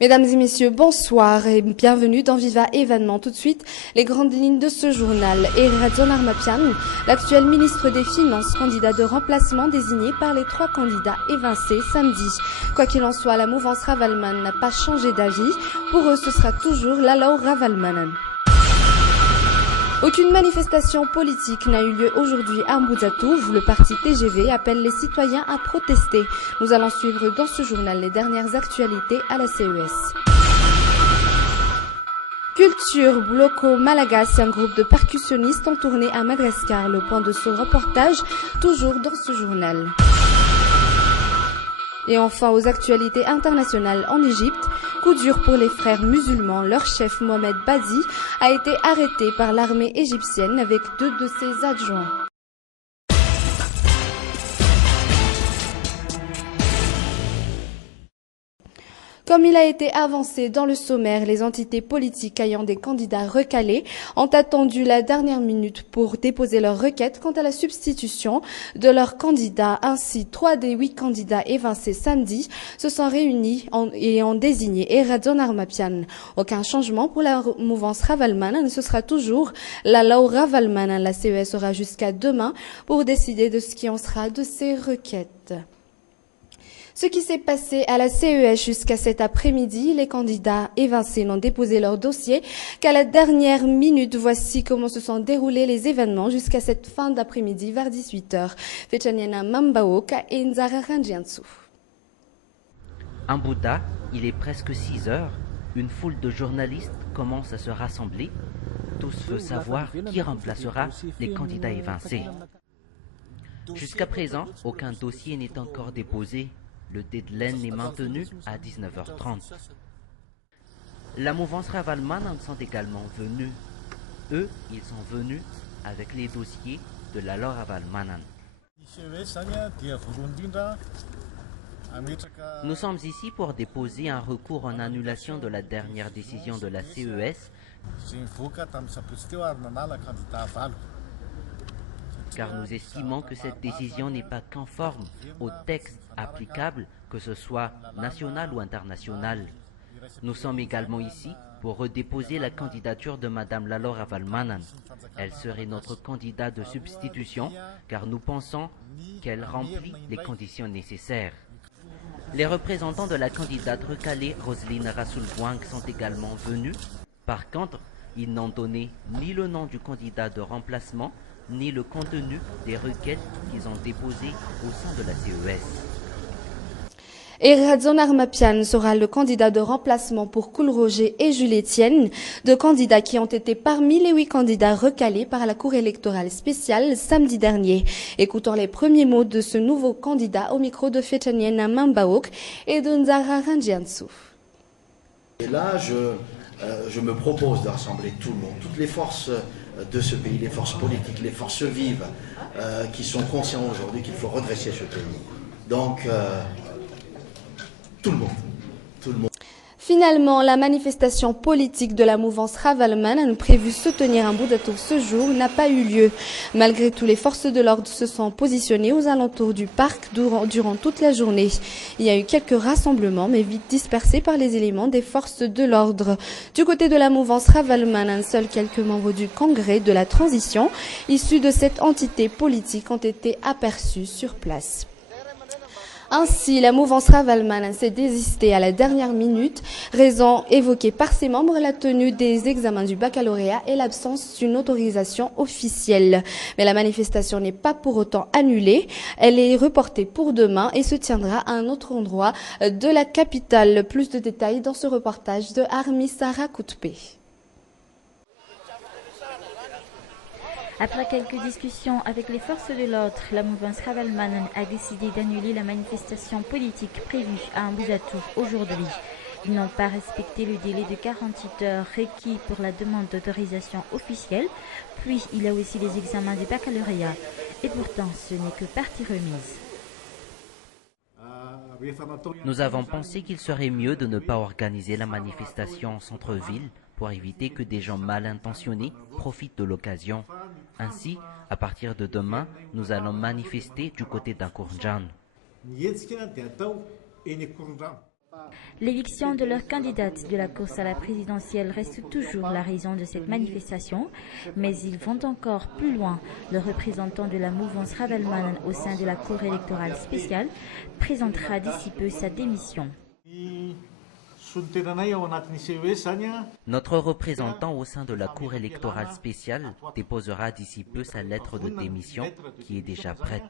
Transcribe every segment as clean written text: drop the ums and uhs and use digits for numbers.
Mesdames et messieurs, bonsoir et bienvenue dans Viva Événement. Tout de suite, les grandes lignes de ce journal. Erazon Armapian, l'actuel ministre des Finances, candidat de remplacement désigné par les 3 candidats évincés samedi. Quoi qu'il en soit, la mouvance Ravalman n'a pas changé d'avis. Pour eux, ce sera toujours Lalau Ravalmanen. Aucune manifestation politique n'a eu lieu aujourd'hui à Mbouzatouf. Le parti TGV appelle les citoyens à protester. Nous allons suivre dans ce journal les dernières actualités à la CES. Culture Bloco Malagasy, un groupe de percussionnistes en tournée à Madagascar. Le point de ce reportage, toujours dans ce journal. Et enfin, aux actualités internationales en Égypte, coup dur pour les frères musulmans. Leur chef Mohamed Badi a été arrêté par l'armée égyptienne avec 2 de ses adjoints. Comme il a été avancé dans le sommaire, les entités politiques ayant des candidats recalés ont attendu la dernière minute pour déposer leur requête quant à la substitution de leurs candidats. Ainsi, 3 des 8 candidats évincés samedi se sont réunis et ont désigné Erazon Armapian. Aucun changement pour la mouvance Ravalman, ce sera toujours la Lalau Ravalman. La CES aura jusqu'à demain pour décider de ce qui en sera de ces requêtes. Ce qui s'est passé à la CES jusqu'à cet après-midi, les candidats évincés n'ont déposé leur dossier qu'à la dernière minute. Voici comment se sont déroulés les événements jusqu'à cette fin d'après-midi vers 18h. Fechaniana Mambaoka et Nzara Ranjiansu. En Bouddha, il est presque 6 heures. Une foule de journalistes commence à se rassembler. Tous veulent savoir qui remplacera les candidats évincés. Jusqu'à présent, aucun dossier n'est encore déposé. Le deadline est maintenu à 19h30. La mouvance Ravalman en sont également venus. Eux, ils sont venus avec les dossiers de la Lalau Ravalmanan. Nous sommes ici pour déposer un recours en annulation de la dernière décision de la CES, car nous estimons que cette décision n'est pas conforme au texte applicable, que ce soit national ou international. Nous sommes également ici pour redéposer la candidature de Madame Lalau Ravalmanan. Elle serait notre candidat de substitution, car nous pensons qu'elle remplit les conditions nécessaires. Les représentants de la candidate recalée Roselyne Rasoul-Bouang sont également venus. Par contre, ils n'ont donné ni le nom du candidat de remplacement, ni le contenu des requêtes qu'ils ont déposées au sein de la CES. Erazon Armapian sera le candidat de remplacement pour Koul Roger et Jules Etienne, 2 candidats qui ont été parmi les 8 candidats recalés par la Cour électorale spéciale samedi dernier. Écoutons les premiers mots de ce nouveau candidat au micro de Fechaniana Mambaouk et de Nzara Ranjiansu. Et là, je me propose de rassembler tout le monde, toutes les forces de ce pays, les forces politiques, les forces vives, qui sont conscients aujourd'hui qu'il faut redresser ce pays. Donc, tout le monde. Finalement, la manifestation politique de la mouvance Ravalman, prévue se tenir à Mbouzatouf ce jour, n'a pas eu lieu. Malgré tout, les forces de l'ordre se sont positionnées aux alentours du parc durant toute la journée. Il y a eu quelques rassemblements, mais vite dispersés par les éléments des forces de l'ordre. Du côté de la mouvance Ravalman, seuls quelques membres du Congrès de la transition, issus de cette entité politique, ont été aperçus sur place. Ainsi, la mouvance Ravalman s'est désistée à la dernière minute, raison évoquée par ses membres la tenue des examens du baccalauréat et l'absence d'une autorisation officielle. Mais la manifestation n'est pas pour autant annulée, elle est reportée pour demain et se tiendra à un autre endroit de la capitale. Plus de détails dans ce reportage de Armi Sarah Koutpe. Après quelques discussions avec les forces de l'ordre, la mouvance Ravalman a décidé d'annuler la manifestation politique prévue à Mbouzatouf aujourd'hui. Ils n'ont pas respecté le délai de 48 heures requis pour la demande d'autorisation officielle, puis il y a aussi les examens du baccalauréat. Et pourtant, ce n'est que partie remise. Nous avons pensé qu'il serait mieux de ne pas organiser la manifestation en centre-ville pour éviter que des gens mal intentionnés profitent de l'occasion. Ainsi, à partir de demain, nous allons manifester du côté d'Akourjan. L'éviction de leur candidate de la course à la présidentielle reste toujours la raison de cette manifestation, mais ils vont encore plus loin. Le représentant de la mouvance Ravelman au sein de la Cour électorale spéciale présentera d'ici peu sa démission. Notre représentant au sein de la Cour électorale spéciale déposera d'ici peu sa lettre de démission qui est déjà prête.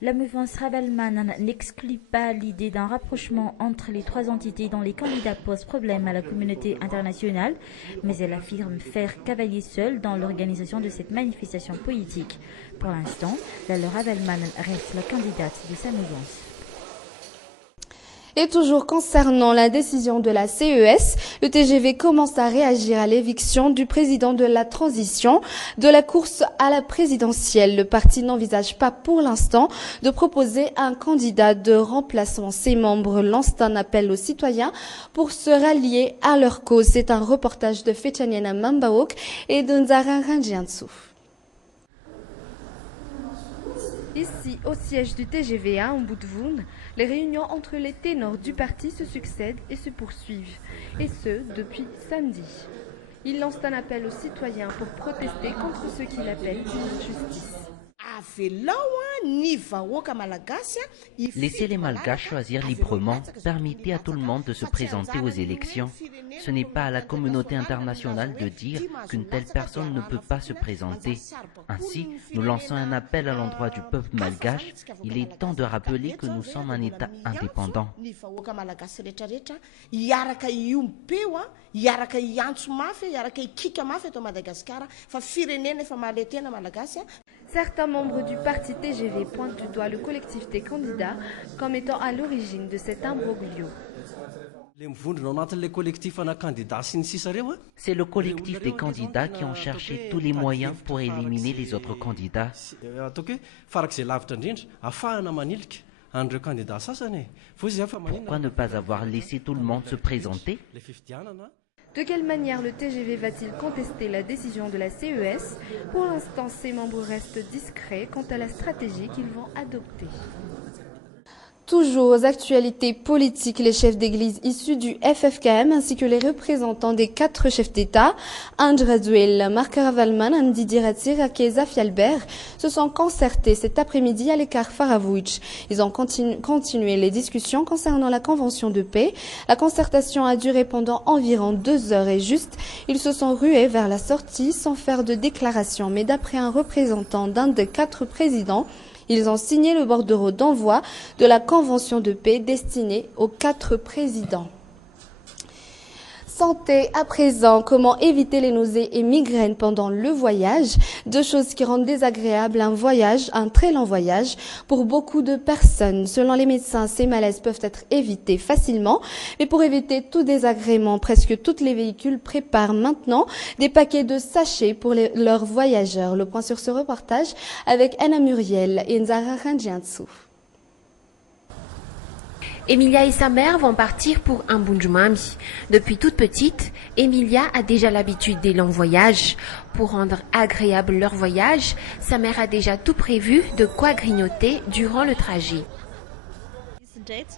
La mouvance Ravelman n'exclut pas l'idée d'un rapprochement entre les trois entités dont les candidats posent problème à la communauté internationale, mais elle affirme faire cavalier seul dans l'organisation de cette manifestation politique. Pour l'instant, Lalo Ravelman reste la candidate de sa mouvance. Et toujours concernant la décision de la CES, le TGV commence à réagir à l'éviction du président de la transition de la course à la présidentielle. Le parti n'envisage pas pour l'instant de proposer un candidat de remplacement. Ses membres lancent un appel aux citoyens pour se rallier à leur cause. C'est un reportage de Fechaniana Mambaok et de Nzara Ranjiansou. Ici, au siège du TGV à Mbudvoun, les réunions entre les ténors du parti se succèdent et se poursuivent, et ce, depuis samedi. Ils lancent un appel aux citoyens pour protester contre ce qu'ils appellent l'injustice. Laissez les Malgaches choisir librement, permettez à tout le monde de se présenter aux élections. Ce n'est pas à la communauté internationale de dire qu'une telle personne ne peut pas se présenter. Ainsi, nous lançons un appel à l'endroit du peuple malgache. Il est temps de rappeler que nous sommes un État indépendant. Certains membres du parti TGV pointent du doigt le collectif des candidats comme étant à l'origine de cet imbroglio. C'est le collectif des candidats qui ont cherché tous les moyens pour éliminer les autres candidats. Pourquoi ne pas avoir laissé tout le monde se présenter ? De quelle manière le TGV va-t-il contester la décision de la CES? Pour l'instant, ses membres restent discrets quant à la stratégie qu'ils vont adopter. Toujours aux actualités politiques, les chefs d'église issus du FFKM ainsi que les représentants des 4 chefs d'État, Andrzej Mark Ravelman, Andy Diratir et Keza Fialbert, se sont concertés cet après-midi à l'écart Faravouich. Ils ont continué les discussions concernant la convention de paix. La concertation a duré pendant environ 2 heures et juste, ils se sont rués vers la sortie sans faire de déclaration. Mais d'après un représentant d'un des 4 présidents, ils ont signé le bordereau d'envoi de la convention de paix destinée aux 4 présidents. Santé à présent, comment éviter les nausées et migraines pendant le voyage? 2 choses qui rendent désagréable un voyage, un très long voyage, pour beaucoup de personnes. Selon les médecins, ces malaises peuvent être évités facilement, mais pour éviter tout désagrément, presque tous les véhicules préparent maintenant des paquets de sachets pour leurs voyageurs. Le point sur ce reportage avec Anna Muriel et Nzara Ranjiansou. Emilia et sa mère vont partir pour un Bunjumami. Depuis toute petite, Emilia a déjà l'habitude des longs voyages. Pour rendre agréable leur voyage, sa mère a déjà tout prévu de quoi grignoter durant le trajet.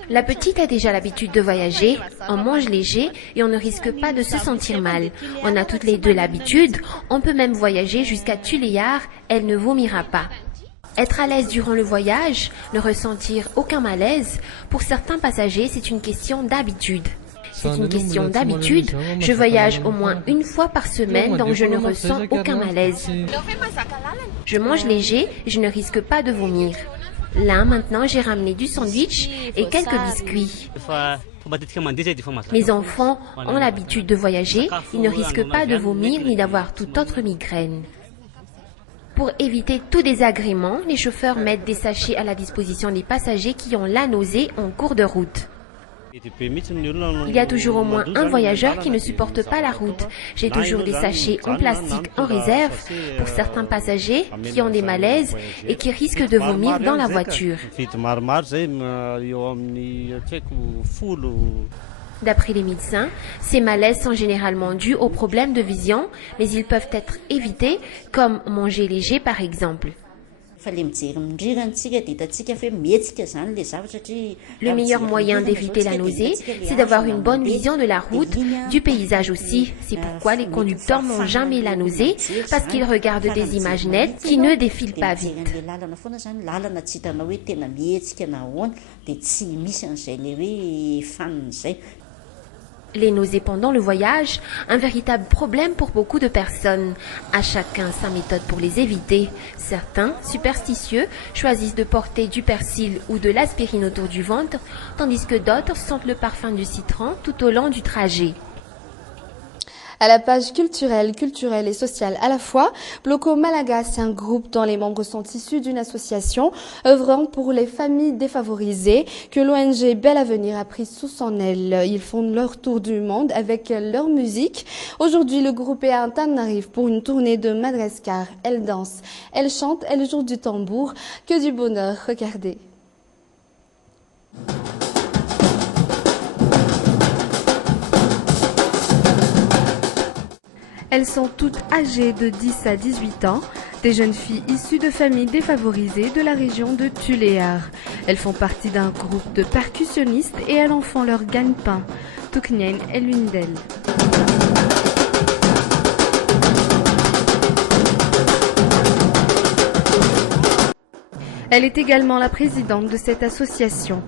La petite a déjà l'habitude de voyager, on mange léger et on ne risque pas de se sentir mal. On a toutes les deux l'habitude, on peut même voyager jusqu'à Tuléar, elle ne vomira pas. Être à l'aise durant le voyage, ne ressentir aucun malaise, pour certains passagers, c'est une question d'habitude. C'est une question d'habitude. Je voyage au moins une fois par semaine, donc je ne ressens aucun malaise. Je mange léger et je ne risque pas de vomir. Là, maintenant, j'ai ramené du sandwich et quelques biscuits. Mes enfants ont l'habitude de voyager, ils ne risquent pas de vomir ni d'avoir toute autre migraine. Pour éviter tout désagrément, les chauffeurs mettent des sachets à la disposition des passagers qui ont la nausée en cours de route. Il y a toujours au moins un voyageur qui ne supporte pas la route. J'ai toujours des sachets en plastique en réserve pour certains passagers qui ont des malaises et qui risquent de vomir dans la voiture. D'après les médecins, ces malaises sont généralement dus aux problèmes de vision, mais ils peuvent être évités, comme manger léger par exemple. Le meilleur moyen d'éviter la nausée, c'est d'avoir une bonne vision de la route, du paysage aussi. C'est pourquoi les conducteurs n'ont jamais la nausée, parce qu'ils regardent des images nettes qui ne défilent pas vite. Les nausées pendant le voyage, un véritable problème pour beaucoup de personnes. À chacun sa méthode pour les éviter. Certains, superstitieux, choisissent de porter du persil ou de l'aspirine autour du ventre, tandis que d'autres sentent le parfum du citron tout au long du trajet. À la page culturelle et sociale à la fois, Bloco Malaga, c'est un groupe dont les membres sont issus d'une association œuvrant pour les familles défavorisées que l'ONG Bel Avenir a pris sous son aile. Ils font leur tour du monde avec leur musique. Aujourd'hui, le groupe est à Antananarive pour une tournée de Madagascar. Elle danse, elle chante, elle joue du tambour. Que du bonheur, regardez. Elles sont toutes âgées de 10 à 18 ans, des jeunes filles issues de familles défavorisées de la région de Tuléar. Elles font partie d'un groupe de percussionnistes et elles en font leur gagne-pain. Tuknyen est l'une d'elles. Elle est également la présidente de cette association.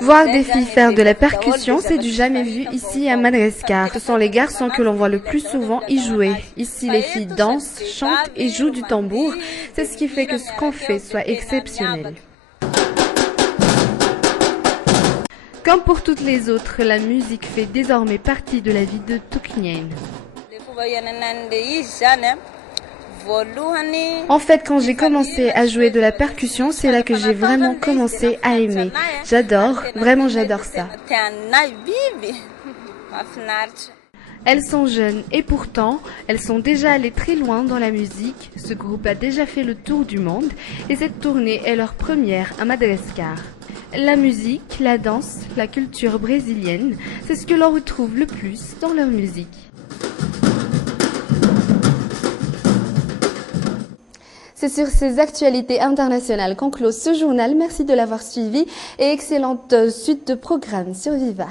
Voir des filles faire de la percussion, c'est du jamais vu ici à Madagascar. Ce sont les garçons que l'on voit le plus souvent y jouer. Ici, les filles dansent, chantent et jouent du tambour. C'est ce qui fait que ce qu'on fait soit exceptionnel. Comme pour toutes les autres, la musique fait désormais partie de la vie de Tuknyen. En fait, quand j'ai commencé à jouer de la percussion, c'est là que j'ai vraiment commencé à aimer. J'adore, vraiment j'adore ça. Elles sont jeunes et pourtant, elles sont déjà allées très loin dans la musique. Ce groupe a déjà fait le tour du monde et cette tournée est leur première à Madagascar. La musique, la danse, la culture brésilienne, c'est ce que l'on retrouve le plus dans leur musique. C'est sur ces actualités internationales qu'on clôt ce journal. Merci de l'avoir suivi et excellente suite de programmes sur Viva.